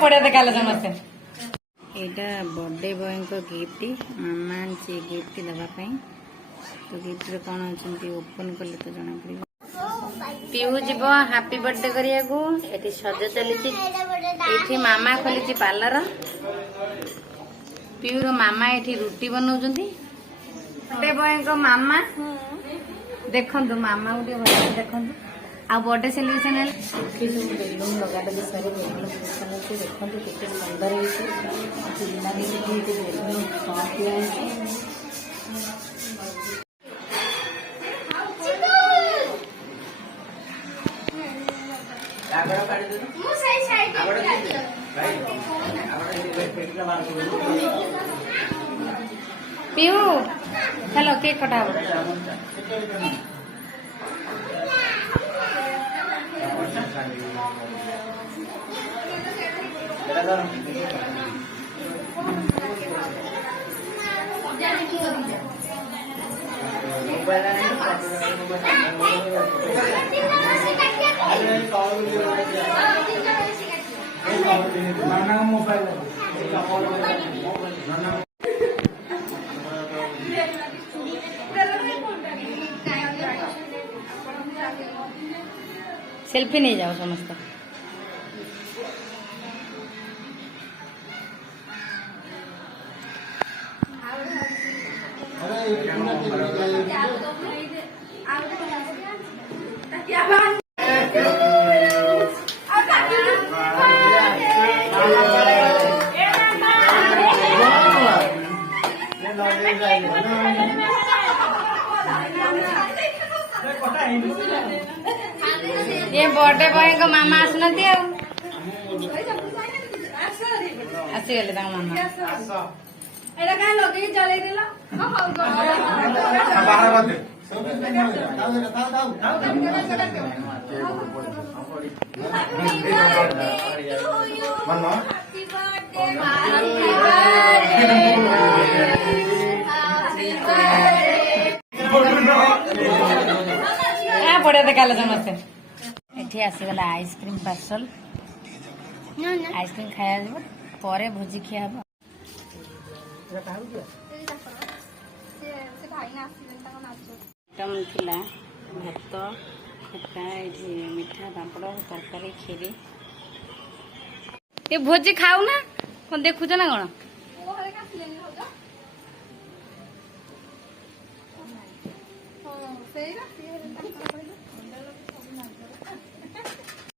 बढ़िया देखा समस्ते यहाँ बर्थडे बॉय को गिफ्ट मामा आनी गिफ्ट देवाई तो गिफ्ट कौन अच्छे ओपन कले तो जना पड़ पीहू जीव हैप्पी बर्थडे करिया सज चली मामा खोली पार्लर पीहूर मामा ये रुटी बनाऊँ बर्थडे बॉय को मामा देखु मामा गोटे देखु आ बर्थडे सेलिब्रेशन है सब बेलून लगा सारे बेलून देखो केते सुंदर पीहू हेलो केक कटा सेल्फी नहीं जाओ समस्त ये बर्थडे बॉय को मामा आसना आसीगले मामा लगे चल बढ़िया देखा समस्ते ये आसीगला आइसक्रीम पार्सल आइसक्रीम खाया पर भोजी खिया आइटम थिला भात खटा मीठा पापड़ तरकारी खीरी ये भोजी खाऊ ना कौन देखुच ना कौन